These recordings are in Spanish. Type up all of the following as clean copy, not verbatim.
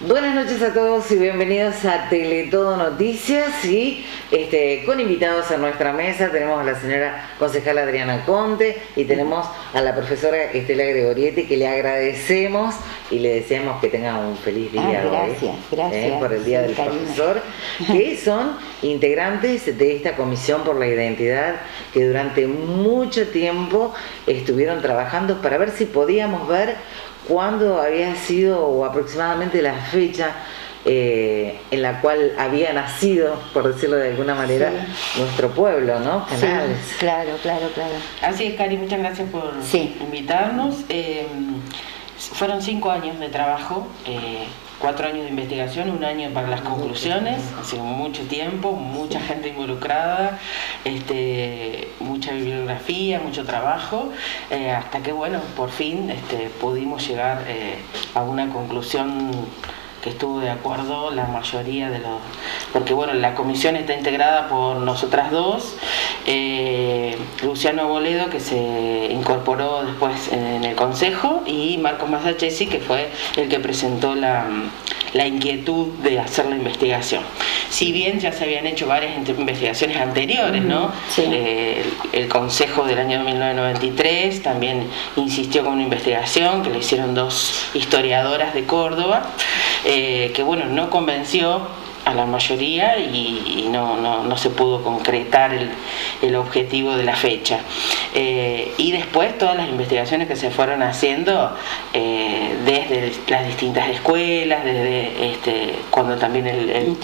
Buenas noches a todos y bienvenidos a Teletodo Noticias y con invitados a nuestra mesa tenemos a la señora concejala Adriana Conte y tenemos a la profesora Estela Gregorietti, que le agradecemos y le deseamos que tenga un feliz día gracias, por el Día del Profesor, que son integrantes de esta Comisión por la Identidad que durante mucho tiempo estuvieron trabajando para ver si podíamos ver cuándo había sido o aproximadamente la fecha en la cual había nacido, por decirlo de alguna manera, nuestro pueblo, ¿no? Canales. Sí, claro. Así es, Cari, muchas gracias por invitarnos. Fueron 5 años de trabajo, 4 años de investigación, 1 año para las conclusiones, hace mucho tiempo, mucha gente involucrada, mucha bibliografía, mucho trabajo, hasta que bueno, por fin pudimos llegar a una conclusión que estuvo de acuerdo la mayoría de los... Porque bueno, la comisión está integrada por nosotras dos, Luciano Boledo, que se incorporó después en el consejo, y Marcos Masachesi, que fue el que presentó la inquietud de hacer la investigación. Si bien ya se habían hecho varias investigaciones anteriores, ¿no? Sí. El consejo del año 1993 también insistió con una investigación que le hicieron 2 historiadoras de Córdoba, que bueno, no convenció a la mayoría y no se pudo concretar el objetivo de la fecha. Y después todas las investigaciones que se fueron haciendo desde las distintas escuelas, desde cuando también el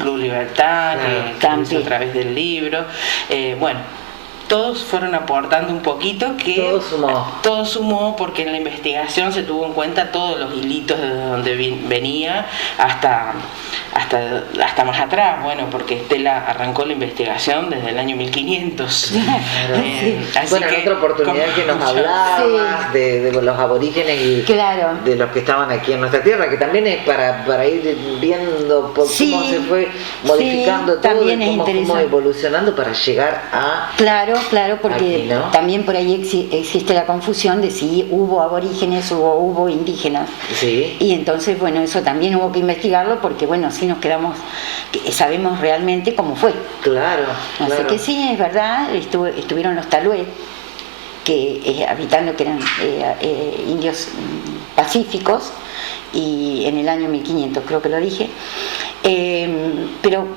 Club Libertad, que hizo a través del libro, todos fueron aportando un poquito, que todo sumó porque en la investigación se tuvo en cuenta todos los hilitos de donde venía hasta más atrás, porque Estela arrancó la investigación desde el año 1500. Así que, en otra oportunidad que nos hablabas de los aborígenes y de los que estaban aquí en nuestra tierra, que también es para ir viendo cómo se fue modificando todo y cómo fuimos evolucionando para llegar a... Claro, porque aquí, ¿no? También por ahí existe la confusión de si hubo aborígenes o hubo indígenas. Sí. Y entonces, eso también hubo que investigarlo porque, sí nos quedamos, sabemos realmente cómo fue. Claro. Así que sí, es verdad, estuvieron los talué, que habitando, que eran indios pacíficos, y en el año 1500 creo que lo dije, pero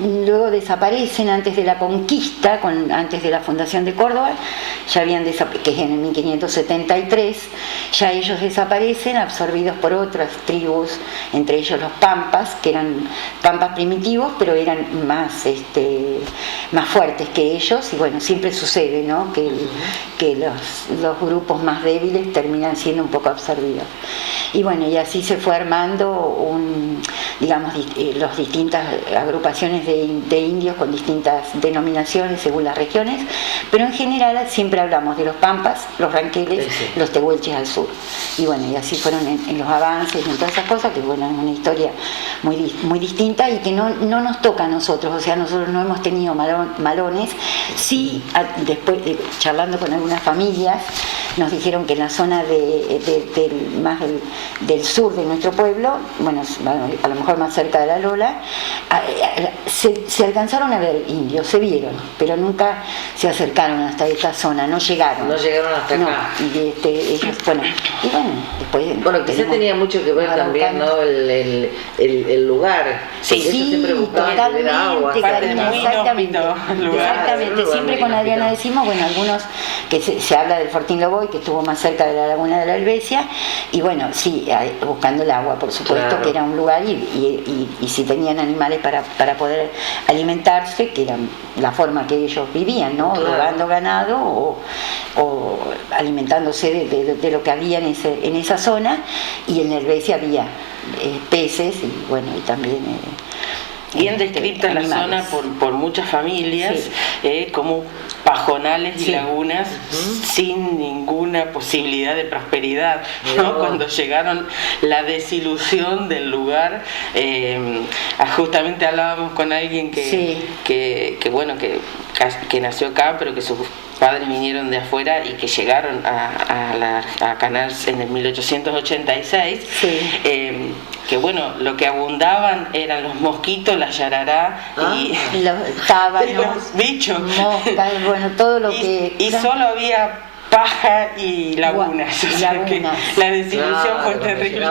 luego desaparecen antes de la conquista, antes de la fundación de Córdoba, que es en el 1573, ya ellos desaparecen absorbidos por otras tribus, entre ellos los pampas, que eran pampas primitivos, pero eran más fuertes que ellos, y siempre sucede, ¿no? que los grupos más débiles terminan siendo un poco absorbidos. Y así se fue armando las distintas agrupaciones de indios con distintas denominaciones según las regiones, pero en general siempre hablamos de los pampas, los ranqueles, los tehuelches al sur. Y así fueron en los avances y en todas esas cosas, que es una historia muy distinta y que no nos toca a nosotros, o sea, nosotros no hemos tenido malones. Sí, después charlando con algunas familias, nos dijeron que en la zona más del sur de nuestro pueblo, a lo mejor más cerca de la Lola, se alcanzaron a ver indios, se vieron, pero nunca se acercaron hasta esta zona, no llegaron. No llegaron hasta acá. Y ellos, después... quizás tenía mucho que ver también, ¿no? El lugar. Sí, siempre totalmente, agua, Karina, exactamente. Siempre con Adriana decimos, algunos que se habla del Fortín Loboy, que estuvo más cerca de la laguna de la Helvecia, y buscando el agua, por supuesto, que era un lugar, y si tenían animales para poder alimentarse, que era la forma que ellos vivían, ¿no? Robando ganado o alimentándose de lo que había en esa zona, y en la Helvecia había peces y también bien descrita la zona por muchas familias, como pajonales y lagunas sin ninguna posibilidad de prosperidad, ¿no? Cuando llegaron, la desilusión del lugar, justamente hablábamos con alguien que nació acá, pero que padres vinieron de afuera y que llegaron a Canals en el 1886, sí. Que bueno, lo que abundaban eran los mosquitos, la yarará y los tábanos, los bichos, moscas, bueno, todo lo que... Y solo había paja y lagunas, o sea que la desilusión fue terrible.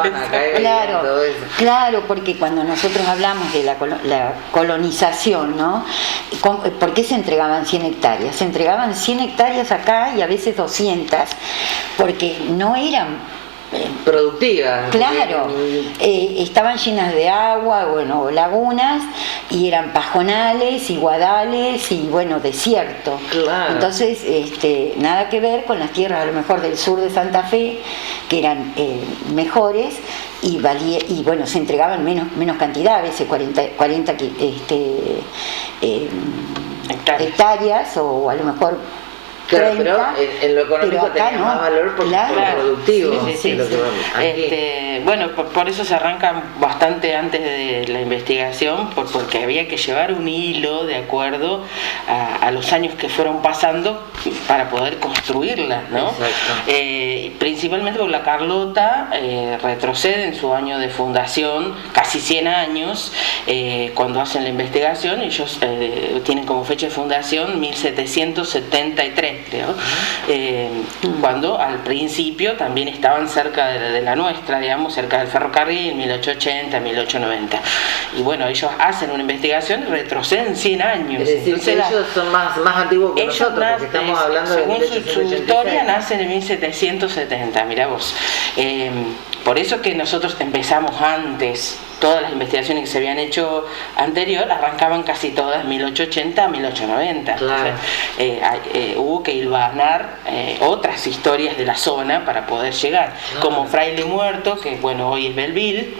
Claro, porque cuando nosotros hablamos de la colonización, ¿no? ¿Por qué se entregaban 100 hectáreas? Se entregaban 100 hectáreas acá y a veces 200, porque no eran productivas. Claro, estaban llenas de agua, bueno, lagunas, y eran pajonales y guadales y bueno, desierto. Claro. Entonces, nada que ver con las tierras a lo mejor del sur de Santa Fe, que eran mejores y bueno, se entregaban menos cantidad, a veces 40 hectáreas o a lo mejor 30, pero en lo económico tenía más valor por productivo. Sí. Bueno, por eso se arranca bastante antes de la investigación, porque había que llevar un hilo de acuerdo a los años que fueron pasando para poder construirla, ¿no? Principalmente porque la Carlota retrocede en su año de fundación, casi 100 años, cuando hacen la investigación. Ellos tienen como fecha de fundación 1773. Creo, cuando al principio también estaban cerca de la nuestra, digamos, cerca del ferrocarril, 1880, 1890. Y bueno, ellos hacen una investigación y retroceden 100 años. Es decir, entonces, que ellos son más antiguos que nosotros, porque estamos hablando de 1886. Según su historia, nacen en 1770, mirá vos. Por eso que nosotros empezamos antes. Todas las investigaciones que se habían hecho anterior arrancaban casi todas 1880 a 1890. Claro. Entonces, hubo que hilvanar otras historias de la zona para poder llegar, como Fraile Muerto, que bueno, hoy es Belleville.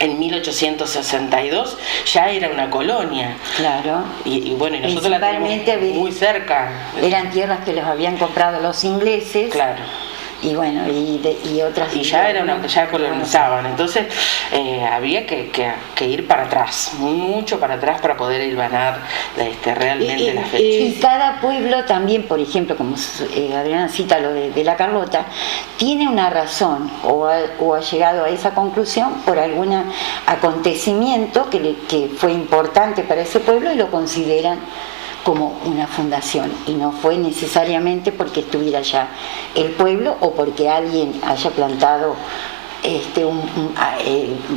En 1862 ya era una colonia. Claro. Y bueno, y nosotros la tenemos muy cerca. Eran tierras que los habían comprado los ingleses. Claro. Y bueno, y otras... Y ya ya colonizaban, entonces había que ir para atrás, mucho para atrás para poder hilvanar realmente las fechas. Y cada pueblo también, por ejemplo, como Adriana cita lo de la Carlota, tiene una razón o ha llegado a esa conclusión por algún acontecimiento que fue importante para ese pueblo y lo consideran como una fundación, y no fue necesariamente porque estuviera ya el pueblo o porque alguien haya plantado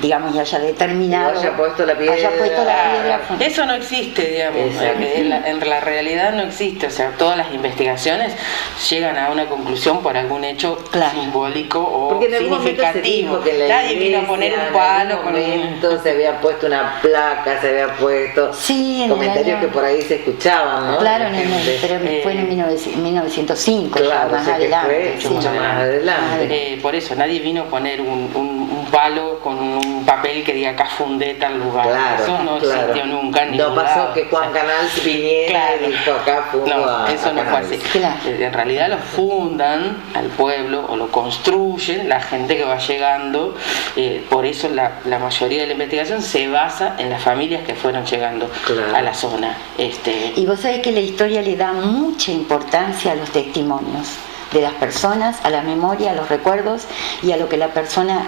digamos, y haya determinado, haya puesto la piedra. Eso no existe, digamos, en la realidad no existe. O sea, todas las investigaciones llegan a una conclusión por algún hecho simbólico o significativo. Nadie vino a poner un palo con se había puesto una placa, se había puesto comentarios que por ahí se escuchaban, ¿no? Claro, pero fue en 1905, claro, más adelante. Mucho más adelante. Por eso, nadie vino a poner un palo con un papel que diga acá fundé tal lugar. Claro, eso no existió nunca en ningún lado. No pasó lado, que Juan Canals viniera y dijo acá fundo. No, eso no fue así. Claro. En realidad lo fundan al pueblo o lo construyen la gente que va llegando. Por eso la mayoría de la investigación se basa en las familias que fueron llegando a la zona. Y vos sabés que la historia le da mucha importancia a los testimonios de las personas, a la memoria, a los recuerdos y a lo que la persona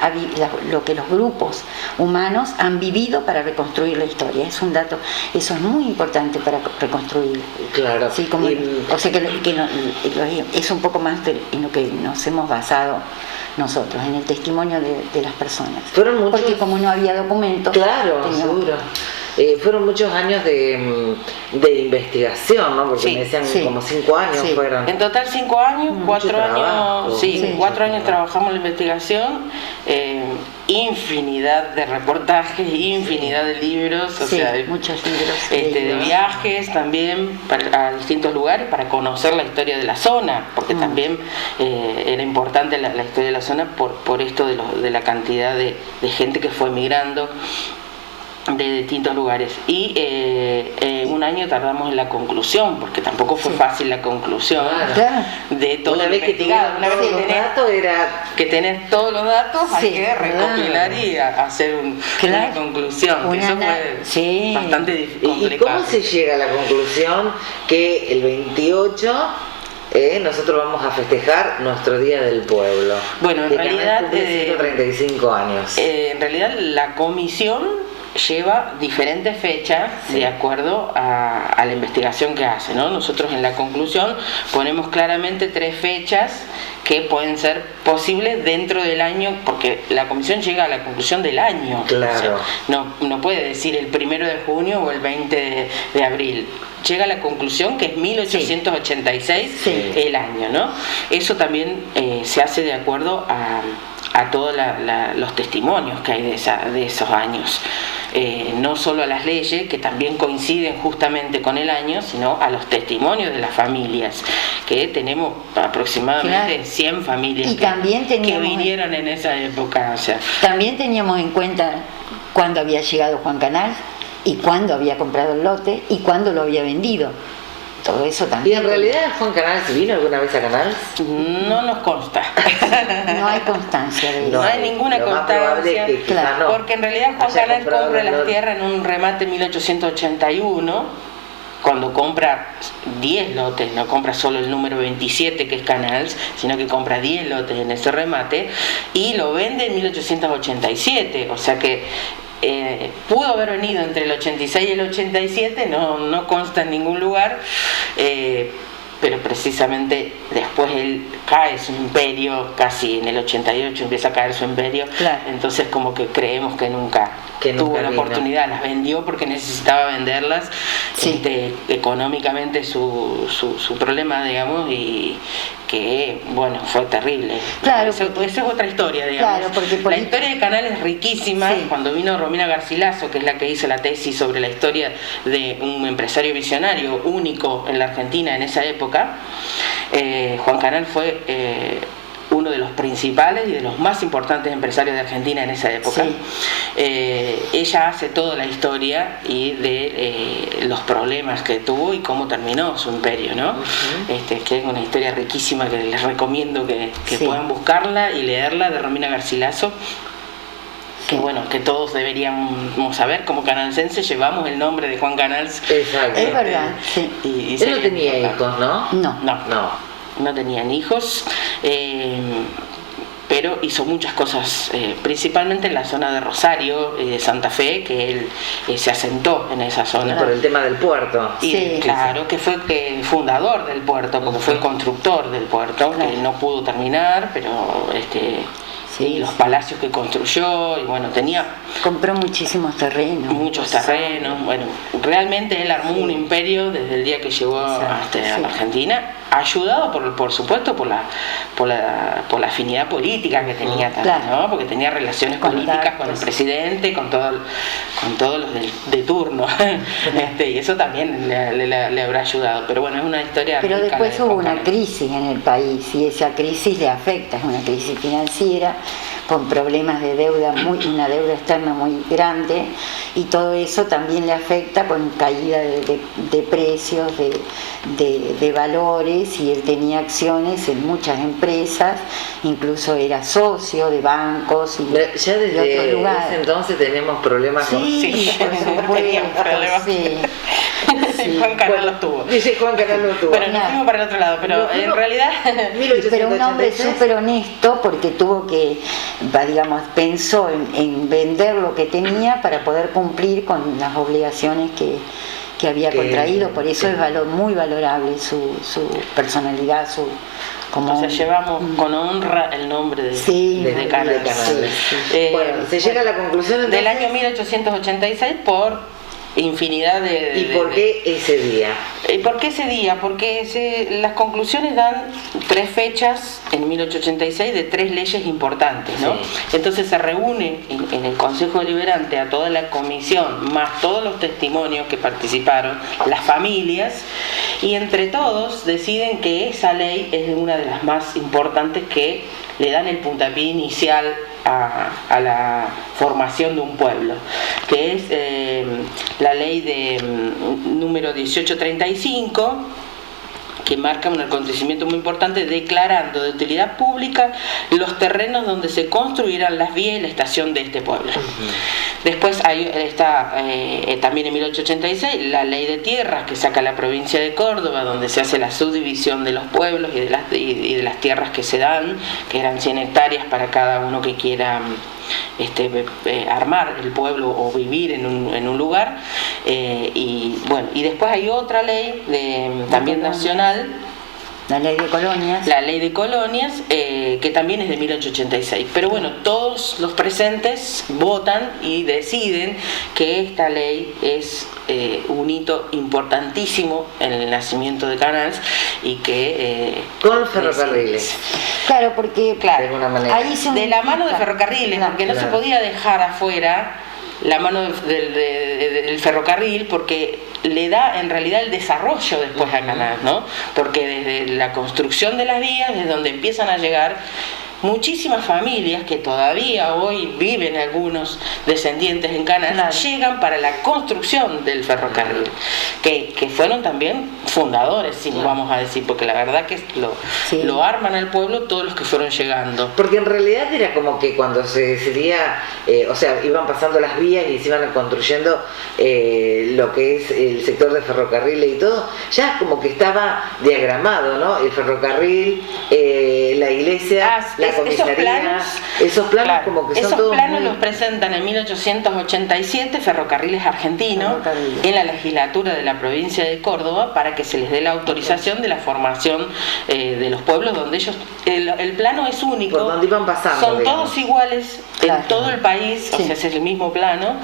lo que los grupos humanos han vivido para reconstruir la historia. Es un dato, eso es muy importante para reconstruir. Claro. Sí, como, o sea que es un poco más en lo que nos hemos basado nosotros, en el testimonio de las personas. Porque como no había documentos. Claro, seguro. Fueron muchos años de investigación, ¿no? Porque me decían como 5 años fueron. En total 5 años, 4 años, 4 años trabajamos en la investigación, infinidad de reportajes, infinidad de libros, o sea, muchos libros de viajes también a distintos lugares para conocer la historia de la zona, porque también era importante la historia de la zona por esto de la cantidad de gente que fue migrando. de distintos lugares. Y un año tardamos en la conclusión, porque tampoco fue fácil la conclusión de todo lo investigado. Una vez que tenés todos los datos, hay que recopilar y hacer una conclusión. Eso fue bastante complicado. ¿Y cómo se llega a la conclusión que el 28 nosotros vamos a festejar nuestro Día del Pueblo? Bueno, en realidad 135 años. En realidad la comisión lleva diferentes fechas de acuerdo a la investigación que hace, ¿no? Nosotros en la conclusión ponemos claramente 3 fechas que pueden ser posibles dentro del año, porque la comisión llega a la conclusión del año. Claro. O sea, no puede decir el 1 de junio o el 20 de abril. Llega a la conclusión que es 1886 el año, ¿no? Eso también se hace de acuerdo a todos los testimonios que hay de esos años. No solo a las leyes, que también coinciden justamente con el año, sino a los testimonios de las familias, que tenemos aproximadamente 100 familias que vinieron en esa época. O sea, también teníamos en cuenta cuándo había llegado Juan Canals y cuándo había comprado el lote y cuándo lo había vendido. Todo eso también. ¿Y en realidad Juan Canals vino alguna vez a Canals? No nos consta. No hay constancia de eso. No hay ninguna constancia. Porque en realidad Juan Canals compra las tierras en un remate en 1881, cuando compra 10 lotes, no compra solo el número 27 que es Canals, sino que compra 10 lotes en ese remate y lo vende en 1887, o sea que pudo haber venido entre el 86 y el 87, no consta en ningún lugar, pero precisamente después él cae su imperio, casi en el 88 empieza a caer su imperio, entonces como que creemos que nunca tuvo la oportunidad, las vendió porque necesitaba venderlas, económicamente su problema, digamos, y que bueno, fue terrible. Claro, esa es otra historia, digamos. Claro, porque la historia de Canals es riquísima. Cuando vino Romina Garcilaso, que es la que hizo la tesis sobre la historia de un empresario visionario único en la Argentina en esa época, Juan Canals fue uno de los principales y de los más importantes empresarios de Argentina en esa época. Ella hace toda la historia y de los problemas que tuvo y cómo terminó su imperio, ¿no? Que es una historia riquísima que les recomiendo que puedan buscarla y leerla, de Romina Garcilaso. Que bueno, que todos deberíamos saber, como canalsenses llevamos el nombre de Juan Canals. Exacto. Es verdad, sí. Él no tenía hijos, ¿no? No tenían hijos, pero hizo muchas cosas, principalmente en la zona de Rosario, de Santa Fe, que él se asentó en esa zona. Por el tema del puerto. Y claro, que fue fundador del puerto, porque fue constructor del puerto, que no pudo terminar, pero los palacios que construyó, y bueno, compró muchísimos terrenos. Muchos terrenos, bueno, realmente él armó un imperio desde el día que llegó a la Argentina, ayudado por supuesto por la afinidad política que tenía también, ¿no? Porque tenía relaciones políticas con el presidente, con todos los de turno, y eso también le habrá ayudado, pero bueno, es una historia. Pero después hubo una crisis en el país y esa crisis le afecta, es una crisis financiera con problemas de deuda, una deuda externa muy grande, y todo eso también le afecta con caída de precios, de valores, y él tenía acciones en muchas empresas, incluso era socio de bancos y ya desde otros lugares. Ese entonces tenemos problemas con... Sí, por supuesto, Juan Canals los tuvo. Dice Juan Canals los tuvo. Bueno, nos fuimos para el otro lado, pero en realidad... Pero un hombre súper honesto, porque tuvo que, digamos, pensó en vender lo que tenía para poder cumplir con las obligaciones que había contraído, por eso es muy valorable su personalidad, o sea, llevamos con honra el nombre de Canals. Bueno, se llega a la conclusión entonces, del año 1886 por infinidad de... ¿Y por qué ese día? ¿Por qué ese día? Porque las conclusiones dan 3 fechas en 1886 de 3 leyes importantes, ¿no? Entonces se reúne en el Consejo Deliberante a toda la comisión, más todos los testimonios que participaron, las familias, y entre todos deciden que esa ley es una de las más importantes, que le dan el puntapié inicial a la formación de un pueblo, que es la ley de número 1835, que marca un acontecimiento muy importante, declarando de utilidad pública los terrenos donde se construirán las vías y la estación de este pueblo. Después está también en 1886 la ley de tierras que saca la provincia de Córdoba, donde se hace la subdivisión de los pueblos y de las tierras que se dan, que eran 100 hectáreas para cada uno que quiera armar el pueblo o vivir en un lugar. Y después hay otra ley también nacional, la ley de colonias. La ley de colonias, que también es de 1886. Pero bueno, todos los presentes votan y deciden que esta ley es un hito importantísimo en el nacimiento de Canals y que... con ferrocarriles. Claro, porque claro, de alguna manera. Ahí de la mano de ferrocarriles, porque no se podía dejar afuera la mano del ferrocarril, porque le da en realidad el desarrollo después a Canals, ¿no? Porque desde la construcción de las vías, desde donde empiezan a llegar muchísimas familias que todavía hoy viven, algunos descendientes en Canals, claro, llegan para la construcción del ferrocarril, que fueron también fundadores, si claro, vamos a decir, porque la verdad que lo arman al pueblo todos los que fueron llegando. Porque en realidad era como que cuando se decidía, iban pasando las vías y se iban construyendo lo que es el sector de ferrocarriles y todo, ya como que estaba diagramado, ¿no? El ferrocarril, la iglesia, la comisaría, esos planos claro, como que son esos todos planos los presentan en 1887 Ferrocarriles Argentinos en la legislatura de la provincia de Córdoba, para que se les dé la autorización de la formación de los pueblos donde ellos, el plano es único, por donde iban pasando, son todos iguales en todo el país, o sea, es el mismo plano,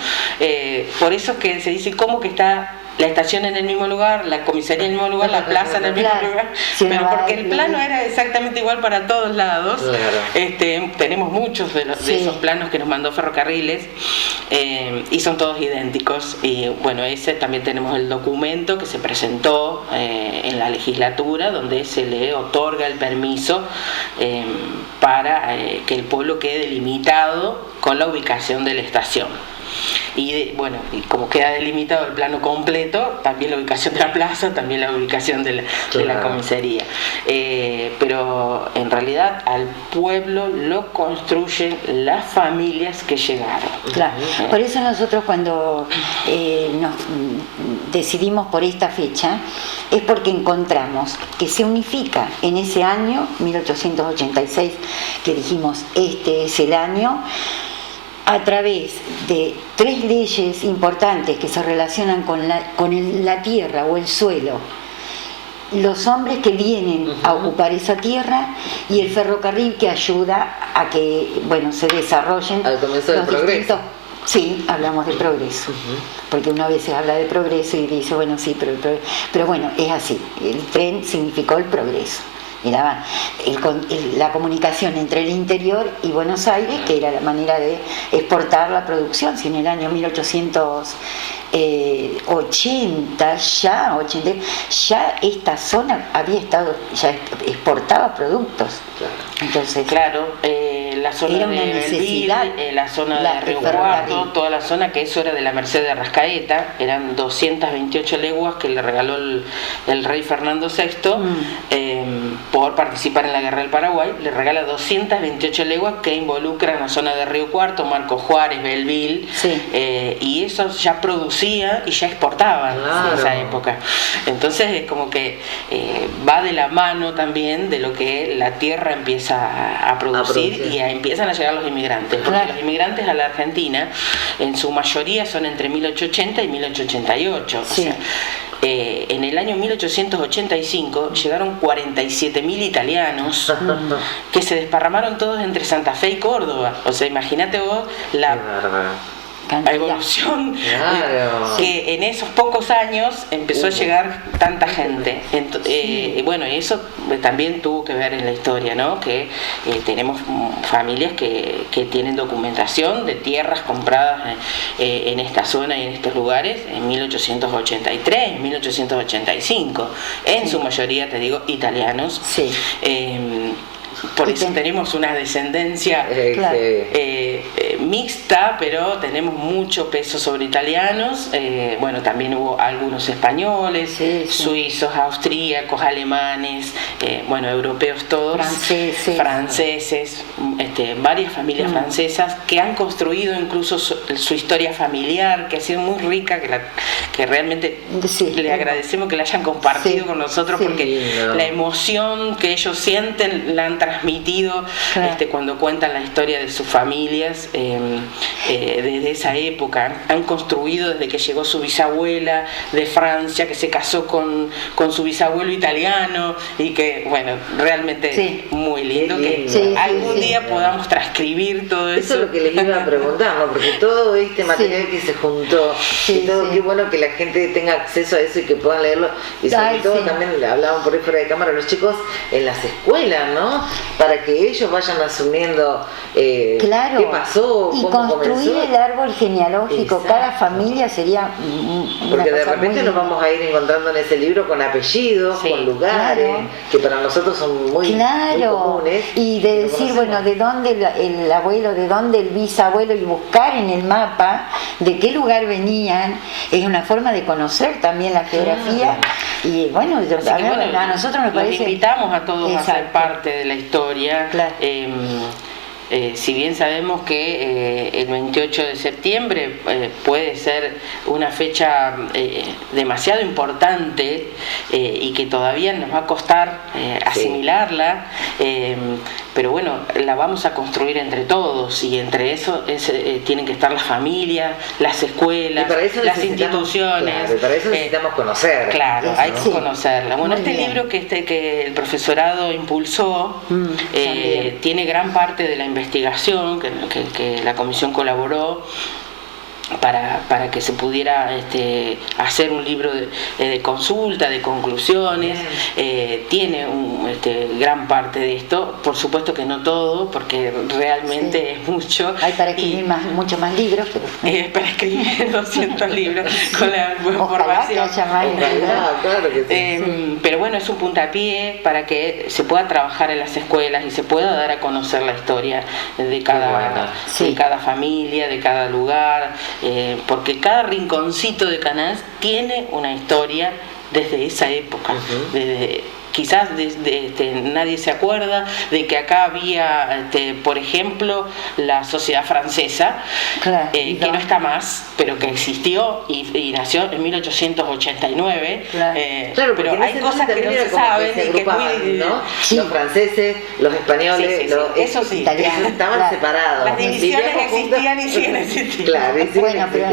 por eso que se dice cómo que está la estación en el mismo lugar, la comisaría en el mismo lugar, la plaza en el mismo lugar, pero porque el plano era exactamente igual para todos lados. Claro. Tenemos muchos de esos planos que nos mandó Ferrocarriles, y son todos idénticos. Y bueno, ese también tenemos el documento que se presentó en la legislatura, donde se le otorga el permiso para que el pueblo quede delimitado con la ubicación de la estación. Y como queda delimitado el plano completo, también la ubicación de la plaza, también la ubicación de la comisaría. Pero en realidad al pueblo lo construyen las familias que llegaron. Claro. Por eso nosotros cuando nos decidimos por esta fecha, es porque encontramos que se unifica en ese año, 1886, que dijimos este es el año, a través de 3 leyes importantes que se relacionan con la tierra o el suelo, los hombres que vienen a ocupar esa tierra y el ferrocarril que ayuda a que se desarrollen al comienzo del progreso. Sí, hablamos de progreso, porque uno a veces habla de progreso y dice, sí, pero bueno, es así, el tren significó el progreso. Mira, la comunicación entre el interior y Buenos Aires, que era la manera de exportar la producción. Si en el año 1880 ya esta zona ya exportaba productos. Entonces, claro, la zona de Belville, la zona de Río Cuarto, toda la zona que eso era de la Merced de Rascaeta, eran 228 leguas que le regaló el rey Fernando VI por participar en la guerra del Paraguay. Le regala 228 leguas que involucran la zona de Río Cuarto, Marco Juárez, Belville, y eso ya producía y ya exportaba en esa época. Entonces es como que va de la mano también de lo que la tierra empieza a producir y empiezan a llegar los inmigrantes, porque los inmigrantes a la Argentina en su mayoría son entre 1880 y 1888. O sea, en el año 1885 llegaron 47.000 italianos que se desparramaron todos entre Santa Fe y Córdoba. O sea, imagínate vos la evolución, que en esos pocos años empezó a llegar tanta gente. Y eso también tuvo que ver en la historia, ¿no? Que tenemos familias que tienen documentación de tierras compradas en esta zona y en estos lugares en 1883, 1885, en su mayoría, te digo, italianos. por eso tenemos una descendencia mixta, pero tenemos mucho peso sobre italianos. Bueno, también hubo algunos españoles, suizos, austríacos, alemanes, bueno, europeos todos, franceses, varias familias francesas que han construido incluso su historia familiar, que ha sido muy rica, que realmente le agradecemos que la hayan compartido con nosotros, porque la emoción que ellos sienten la han transmitido cuando cuentan la historia de sus familias desde esa época. Han construido desde que llegó su bisabuela de Francia, que se casó con su bisabuelo italiano, y que, bueno, realmente muy lindo que algún día podamos transcribir todo eso. Eso es lo que les iba a preguntar, ¿no? Porque todo este material que se juntó, y todo, qué bueno que la gente tenga acceso a eso y que puedan leerlo, y sobre todo también le hablaban por ahí fuera de cámara a los chicos en las escuelas, ¿no? Para que ellos vayan asumiendo qué pasó, y cómo construir comenzó el árbol genealógico. Cada familia sería porque de repente nos vamos a ir encontrando en ese libro con apellidos, con lugares que para nosotros son muy comunes, y de decir, bueno, de dónde el abuelo, de dónde el bisabuelo, y buscar en el mapa de qué lugar venían, es una forma de conocer también la geografía. Y bueno, a nosotros nos parece, los invitamos a todos a ser parte de la historia. Si bien sabemos que el 28 de septiembre puede ser una fecha demasiado importante y que todavía nos va a costar asimilarla, pero bueno, la vamos a construir entre todos, y entre eso tienen que estar las familias, las escuelas, las instituciones. Para eso necesitamos conocer. Claro, hay que conocerla. Bueno, libro que el profesorado impulsó tiene gran parte de la investigación que la comisión colaboró para que se pudiera hacer un libro de consulta, de conclusiones. Tiene gran parte de esto, por supuesto que no todo, porque realmente es mucho. Hay para escribir muchos más libros, pero... para escribir 200 libros con la formación. Pero bueno, es un puntapié para que se pueda trabajar en las escuelas y se pueda dar a conocer la historia de cada familia, de cada lugar, porque cada rinconcito de Canals tiene una historia desde esa época, quizás nadie se acuerda de que acá había, por ejemplo, la sociedad francesa, que no está más, pero que existió y nació en 1889. Pero hay cosas que no se saben y que los franceses, los españoles, los italianos estaban separados. Las divisiones existían y siguen existiendo. Bueno, pero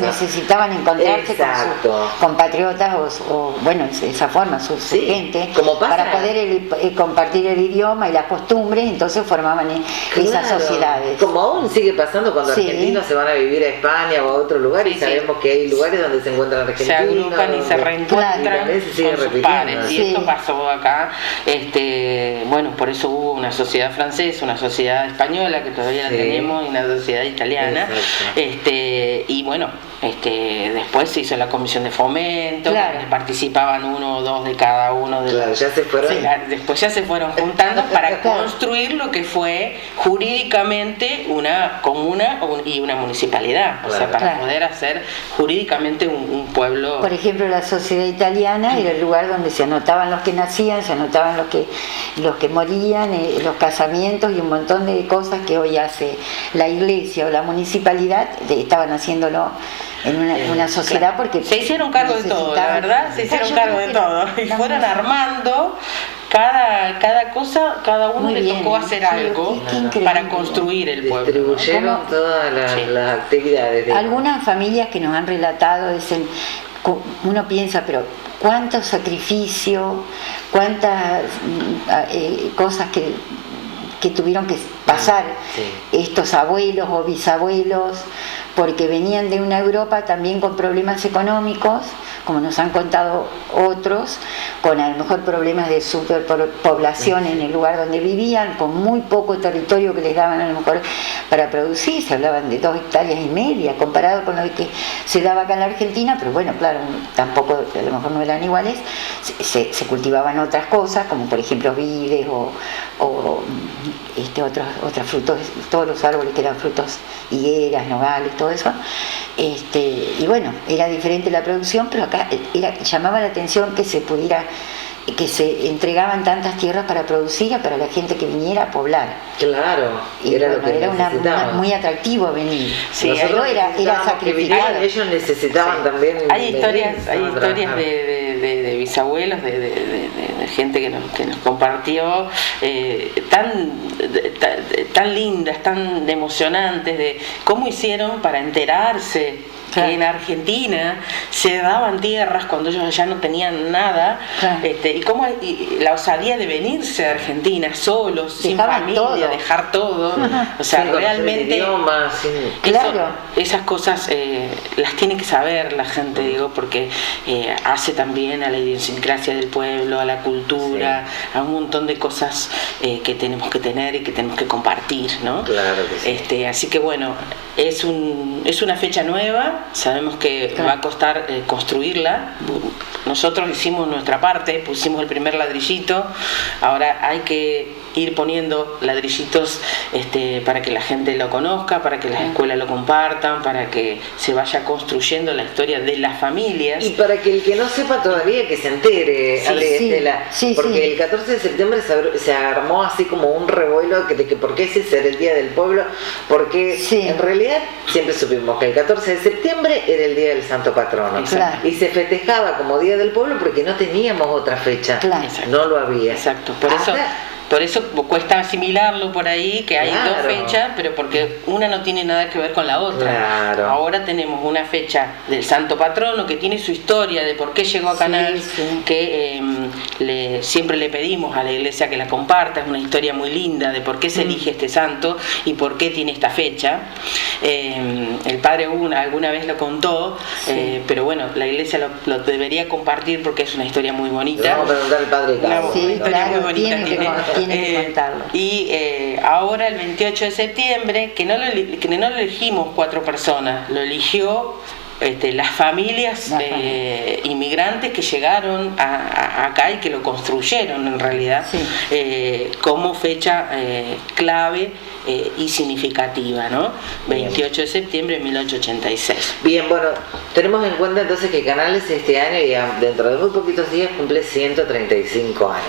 necesitaban encontrarse con sus compatriotas o bueno, de esa forma, sus gente, para poder compartir el idioma y las costumbres, entonces formaban esas sociedades. Como aún sigue pasando cuando argentinos se van a vivir a España o a otro lugar, y sabemos que hay lugares donde se encuentran argentinos, se agrupan y se reencuentran con sus pares, y esto pasó acá. Bueno, por eso hubo una sociedad francesa, una sociedad española que todavía la tenemos, y una sociedad italiana. Y bueno, después se hizo la comisión de fomento, donde participaban uno o dos de cada uno de después ya se fueron juntando para construir lo que fue jurídicamente una comuna y una municipalidad, o sea, para poder hacer jurídicamente un pueblo. Por ejemplo, la sociedad italiana era el lugar donde se anotaban los que nacían, se anotaban los que morían, los casamientos y un montón de cosas que hoy hace la iglesia o la municipalidad, estaban haciéndolo en una sociedad, porque se hicieron cargo de todo, la verdad, se hicieron cargo de todo y fueron armando cada cosa, cada uno le tocó hacer algo para construir el pueblo. Distribuyeron todas las actividades. Algunas familias que nos han relatado dicen, uno piensa, pero cuánto sacrificio, cuántas cosas que tuvieron que pasar estos abuelos o bisabuelos, porque venían de una Europa también con problemas económicos, como nos han contado otros, con a lo mejor problemas de superpoblación en el lugar donde vivían, con muy poco territorio que les daban a lo mejor para producir. Se hablaban de 2,5 hectáreas comparado con lo que se daba acá en la Argentina, pero bueno, claro, tampoco, a lo mejor no eran iguales. Se cultivaban otras cosas, como por ejemplo vides o otros frutos, todos los árboles que eran frutos, higueras, nogales, todo eso. Y bueno, era diferente la producción, pero acá llamaba la atención que se entregaban tantas tierras para producir y para la gente que viniera a poblar. Claro, y era bueno, lo que era muy atractivo venir. Sí, era sacrificado. Ellos necesitaban también. Hay historias de bisabuelos, de gente que nos compartió, tan lindas, tan emocionantes, de cómo hicieron para enterarse que en Argentina se daban tierras cuando ellos allá no tenían nada, y cómo la osadía de venirse a Argentina solos, sin familia, dejar todo, o sea, realmente esas cosas las tiene que saber la gente, digo, porque hace también a la idiosincrasia del pueblo, a la cultura, a un montón de cosas que tenemos que tener y que tenemos que compartir, ¿no? Claro que sí. Así que bueno, es una fecha nueva. Sabemos que va a costar construirla. Nosotros hicimos nuestra parte, pusimos el primer ladrillito. Ahora hay que ir poniendo ladrillitos para que la gente lo conozca, para que las escuelas lo compartan, para que se vaya construyendo la historia de las familias. Y para que el que no sepa todavía que se entere, Estela, porque el 14 de septiembre se armó así como un revuelo de que por qué ese era el Día del Pueblo, porque en realidad siempre supimos que el 14 de septiembre era el Día del Santo Patrono. Y se festejaba como Día del Pueblo porque no teníamos otra fecha. No lo había. Exacto. Por eso cuesta asimilarlo por ahí, que hay dos fechas, pero porque una no tiene nada que ver con la otra. Ahora tenemos una fecha del Santo Patrono que tiene su historia de por qué llegó a Canals, que siempre le pedimos a la Iglesia que la comparta. Es una historia muy linda de por qué se elige este santo y por qué tiene esta fecha. El padre alguna vez lo contó, pero bueno, la Iglesia lo debería compartir porque es una historia muy bonita. Vamos a preguntar al padre Carlos. Una historia muy bonita tiene que contarlo. Y ahora el 28 de septiembre, que no lo elegimos 4 personas, lo eligió las familias inmigrantes que llegaron acá y que lo construyeron en realidad, como fecha clave y significativa, ¿no? 28 de septiembre de 1886. Bien, bueno, tenemos en cuenta entonces que Canales este año, y dentro de muy poquitos días, cumple 135 años.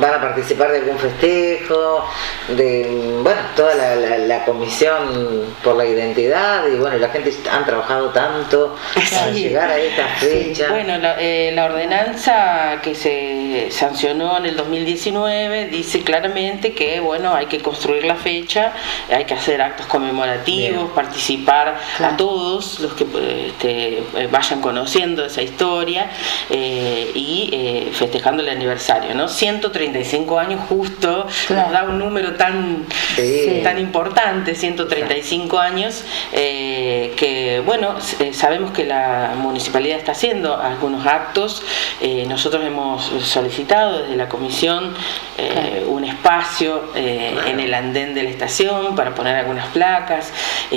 Van a participar de algún festejo, toda la comisión por la identidad, y bueno, la gente han trabajado tanto para llegar a esta fecha. Bueno, la ordenanza que se sancionó en el 2019 dice claramente que bueno, hay que construir la fecha, hay que hacer actos conmemorativos, participar a todos los que vayan conociendo esa historia y festejando el aniversario, ¿no? 135 años justo, nos da un número tan importante, 135 años, que bueno, sabemos que la municipalidad está haciendo algunos actos. Nosotros hemos solicitado desde la comisión un espacio en el andén de la estación para poner algunas placas.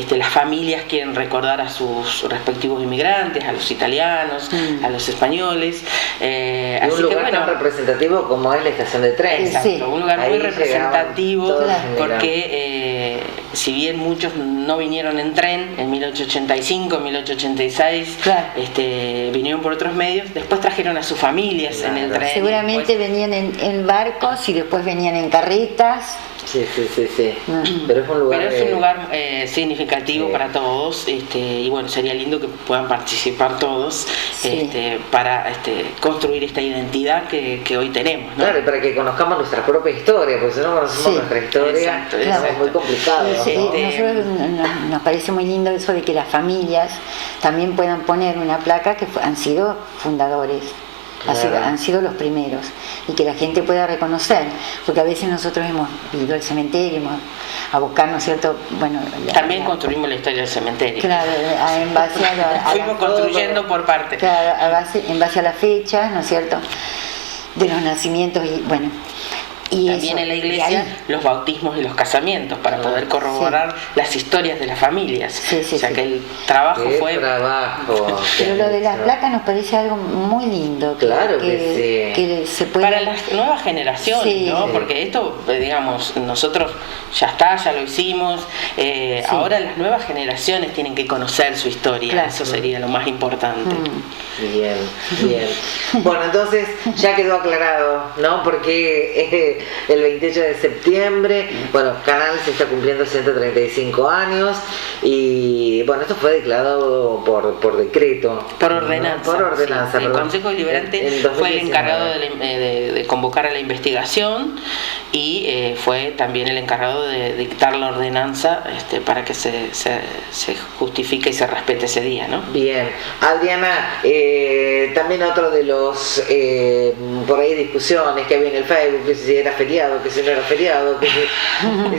Las familias quieren recordar a sus respectivos inmigrantes, a los italianos, a los españoles, así un lugar tan representativo como es la estación de tren. Exacto, un lugar muy representativo, porque si bien muchos no vinieron en tren en 1885, en 1886, vinieron por otros medios, después trajeron a sus familias en el tren. Seguramente venían en barcos y después venían en carretas. Sí. Pero es un lugar, significativo para todos, y bueno, sería lindo que puedan participar todos para construir esta identidad que hoy tenemos, ¿no? Claro, y para que conozcamos nuestra propia historia, porque si no conocemos nuestra historia, es muy complicado. Nosotros nos parece muy lindo eso de que las familias también puedan poner una placa que han sido fundadores Claro. Han sido los primeros, y que la gente pueda reconocer, porque a veces nosotros hemos ido al cementerio a buscar, ¿no es cierto? Bueno, también construimos la historia del cementerio. Claro, en base fuimos construyendo por parte. Claro, en base a las fechas, ¿no es cierto?, de los nacimientos, y bueno. Y también eso, en la iglesia los bautismos y los casamientos para poder corroborar las historias de las familias. O sea que el trabajo fue... trabajo. Pero lo de las placas nos parece algo muy lindo. Claro que se puede... Para las nuevas generaciones, ¿no? Sí. Porque esto, digamos, nosotros ya lo hicimos. Ahora las nuevas generaciones tienen que conocer su historia. Claro. Eso sería lo más importante. Bien, bien. Bueno, entonces ya quedó aclarado, ¿no? Porque el 28 de septiembre, bueno, Canal se está cumpliendo 135 años y, bueno, esto fue declarado por decreto. Por ordenanza. ¿No? Por ordenanza, sí. El Consejo Deliberante en fue el 2019. encargado de convocar a la investigación y fue también el encargado de dictar la ordenanza para que se justifique y se respete ese día, ¿no? Bien. Adriana, también otro de los, por ahí discusiones que había en el Facebook, que si era feriado, que si no era feriado, que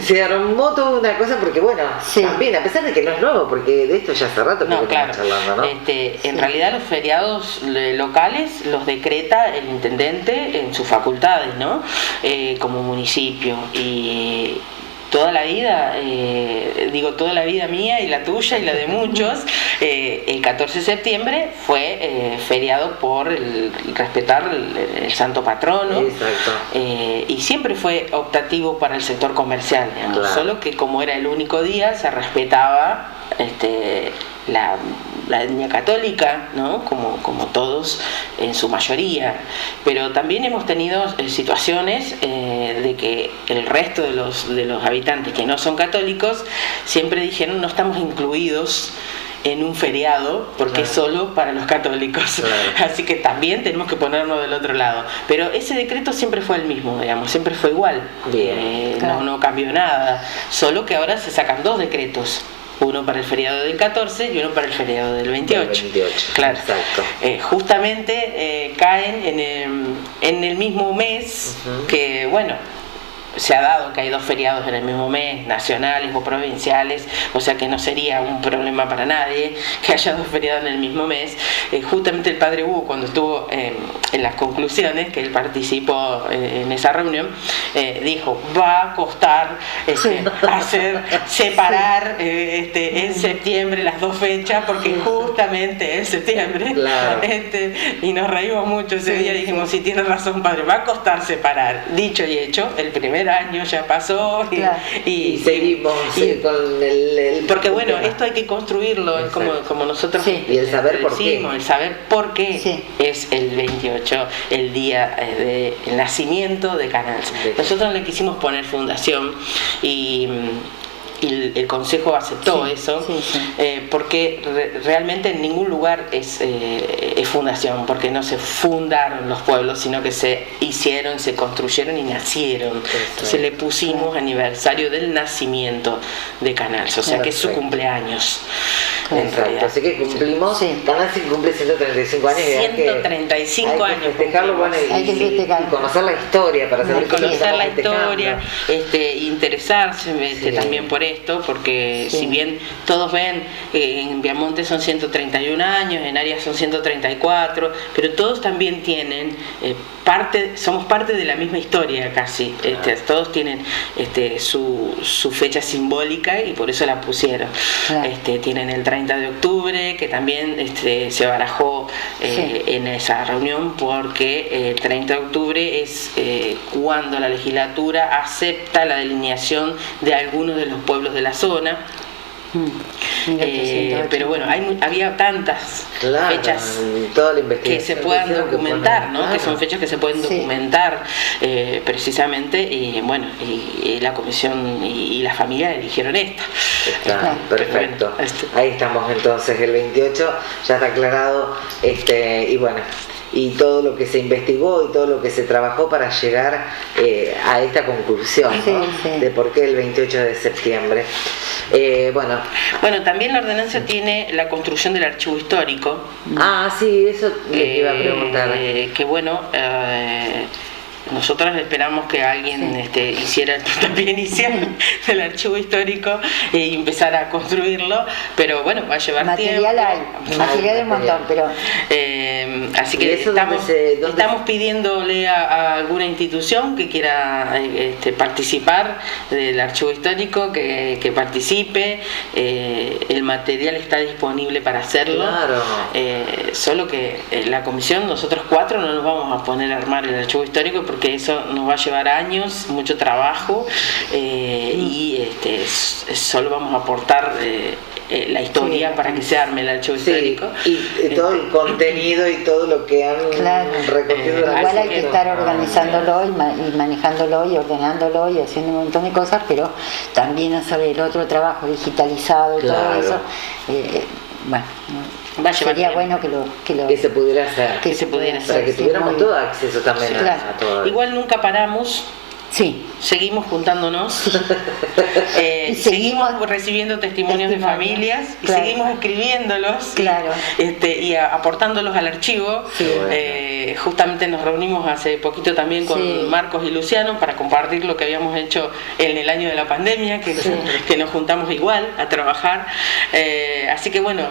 se armó toda una cosa porque, bueno, también, a pesar de que no es nuevo, porque de esto ya hace rato que claro. estamos charlando, ¿no? En realidad los feriados locales los decreta el intendente en sus facultades, ¿no? Como municipio, y toda la vida, toda la vida mía y la tuya y la de muchos, el 14 de septiembre fue feriado por respetar el santo patrono. Exacto. Y siempre fue optativo para el sector comercial, digamos, claro. Solo que como era el único día se respetaba la etnia católica, ¿no? Como todos en su mayoría, pero también hemos tenido situaciones de que el resto de los habitantes que no son católicos siempre dijeron no estamos incluidos en un feriado porque es solo para los católicos. Claro. Así que también tenemos que ponernos del otro lado. Pero ese decreto siempre fue el mismo, digamos, siempre fue igual. Claro. No cambió nada, solo que ahora se sacan dos decretos. Uno para el feriado del 14 y uno para el feriado del 28. Claro. Exacto. Justamente caen en el mismo mes que, bueno, se ha dado que hay dos feriados en el mismo mes, nacionales o provinciales, o sea que no sería un problema para nadie que haya dos feriados en el mismo mes. Justamente el padre Hugo, cuando estuvo en las conclusiones, que él participó en esa reunión, dijo, va a costar separar en septiembre las dos fechas, porque justamente en septiembre, claro. Y nos reímos mucho ese día, dijimos, sí, tiene razón, padre, va a costar separar. Dicho y hecho, el primer año ya pasó y seguimos con el porque bueno, esto hay que construirlo. Es como nosotros y el saber por qué, el saber por qué es el 28 el día del nacimiento de Canal. Nosotros le quisimos poner fundación y el Consejo aceptó eso, porque realmente en ningún lugar es fundación, porque no se fundaron los pueblos, sino que se hicieron, se construyeron y nacieron. Entonces le pusimos aniversario del nacimiento de Canals, o sea que es su cumpleaños. Exacto, así que cumplimos, Canal cumple 135 años 135 hay años. Que festejarlo, bueno, y conocer la historia para saber conocer la historia, interesarse también por esto, porque si bien todos ven en Viamonte son 131 años, en Arias son 134, pero todos también tienen somos parte de la misma historia casi. Todos tienen su fecha simbólica y por eso la pusieron. Tienen el 30 de octubre, que también se barajó en esa reunión, porque el 30 de octubre es cuando la legislatura acepta la delineación de algunos de los pueblos de la zona. Pero bueno, había tantas fechas toda la investigación que se puedan documentar, ¿no? Que son fechas que se pueden documentar precisamente, y bueno, y la comisión y la familia eligieron esta. Perfecto. Bueno, ahí estamos entonces, el 28 ya está aclarado, y bueno, y todo lo que se investigó y todo lo que se trabajó para llegar a esta conclusión, ¿no? De por qué el 28 de septiembre. Bueno, también la ordenanza tiene la construcción del archivo histórico. Sí, eso le iba a preguntar. Que bueno, nosotros esperamos que alguien hiciera el puntapié inicial del archivo histórico y empezara a construirlo, pero bueno, va a llevar material tiempo. Material hay un montón, pero... así que estamos pidiéndole a alguna institución que quiera participar del archivo histórico, que participe. El material está disponible para hacerlo. Claro. Solo que la comisión, nosotros 4 no nos vamos a poner a armar el archivo histórico porque eso nos va a llevar años, mucho trabajo, y solo vamos a aportar la historia para que se arme el archivo histórico. Y todo el contenido y todo lo que han recogido. Igual hay que estar organizándolo y manejándolo y ordenándolo y haciendo un montón de cosas, pero también hacer el otro trabajo digitalizado y todo eso. Sería bueno que se pudiera hacer. Que se pudiera hacer. Para que tuviéramos todo acceso también a todo. Igual nunca paramos. Sí. Seguimos juntándonos, y seguimos recibiendo testimonios de familias y seguimos escribiéndolos y aportándolos al archivo. Justamente nos reunimos hace poquito también con Marcos y Luciano para compartir lo que habíamos hecho en el año de la pandemia, que nos juntamos igual a trabajar. Así que bueno,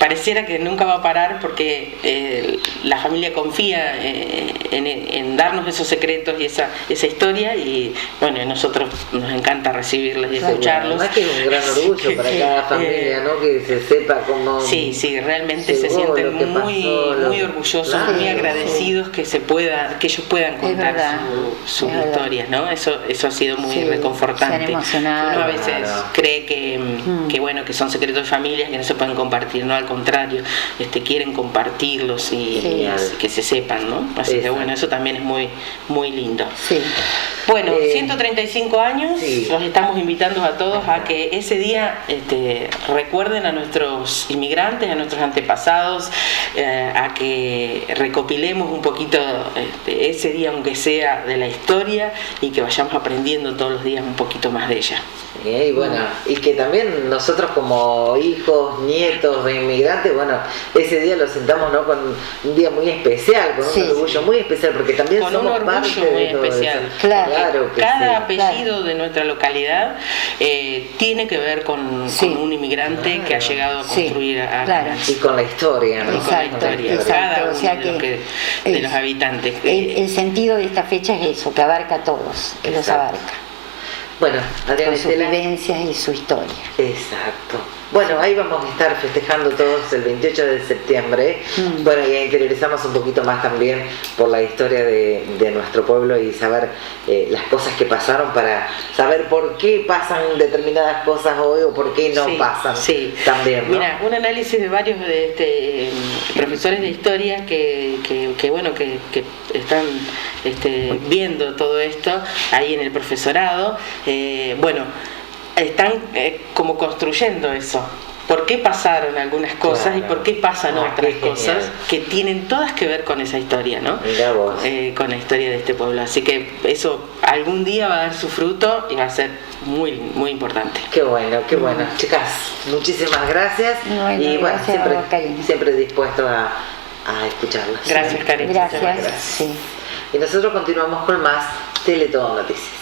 pareciera que nunca va a parar porque la familia confía en darnos esos secretos y esa historia, y bueno, a nosotros nos encanta recibirlos y escucharlos. Además que es un gran orgullo para cada familia, ¿no? Que se sepa cómo... Sí, realmente se sienten muy orgullosos, muy agradecidos que ellos puedan contar sus historias, ¿no? Eso ha sido muy reconfortante. Uno a veces cree que bueno, que son secretos de familias que no se pueden compartir, no, al contrario, quieren compartirlos y que se sepan, ¿no? Así que bueno, eso también es muy, muy lindo. Bueno, 135 años, los estamos invitando a todos a que ese día recuerden a nuestros inmigrantes, a nuestros antepasados, a que recopilemos un poquito ese día, aunque sea de la historia, y que vayamos aprendiendo todos los días un poquito más de ella. Y bueno, y que también nosotros como hijos, nietos de inmigrantes, ese día lo sentamos, ¿no? Con un día muy especial, con un orgullo muy especial, porque también con somos un orgullo parte muy de todo especial. eso. Claro que cada apellido de nuestra localidad tiene que ver con un inmigrante que ha llegado a construir y con la historia, ¿no? Exacto. Cada uno o sea de los habitantes. El sentido de esta fecha es eso, que abarca a todos, que los abarca. Bueno, Adriana, con sus vivencias y su historia. Exacto. Bueno, ahí vamos a estar festejando todos el 28 de septiembre. Bueno, y interesarnos un poquito más también por la historia de nuestro pueblo y saber las cosas que pasaron, para saber por qué pasan determinadas cosas hoy o por qué no pasan también, ¿no? Mira, un análisis de varios profesores de historia que están viendo todo esto ahí en el profesorado, están como construyendo eso. ¿Por qué pasaron algunas cosas y por qué pasan otras cosas que tienen todas que ver con esa historia, ¿no? Mirá vos. Con la historia de este pueblo. Así que eso algún día va a dar su fruto y va a ser muy, muy importante. Qué bueno, qué bueno. Chicas, muchísimas gracias. Y bueno, siempre dispuesto a escucharlas. Gracias, Karen. Gracias. Y nosotros continuamos con más Teletodo Noticias.